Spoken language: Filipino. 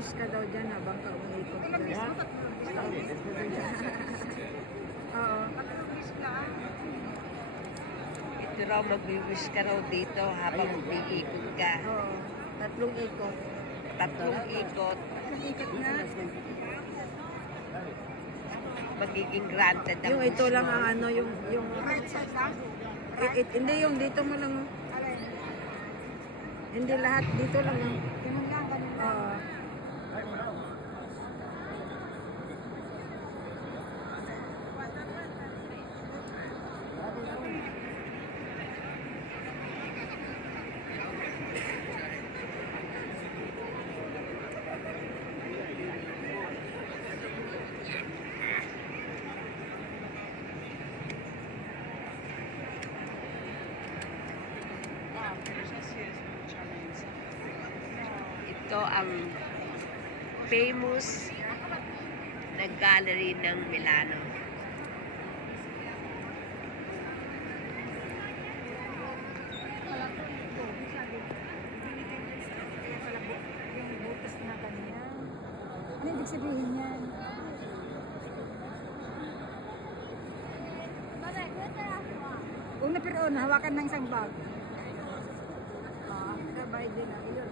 Mag-wish ka daw dyan habang kaumikot ka. Oo. Ito raw, mag-wish ka raw dito habang umiikot ka. Oo. 3 ikot. 3 ikot. Ikot na. Magiging granted ang Yung ito wish lang mo. ang ano, yung hindi yung dito mo lang. Hindi lahat, dito lang. Yung lang kanina. Oo. Ito ang famous na gallery ng Milano. Yung butas na kanya. Ano ibig sabihin yan? Una pero hawakan ng isang bag. Sabay din na. Iyon.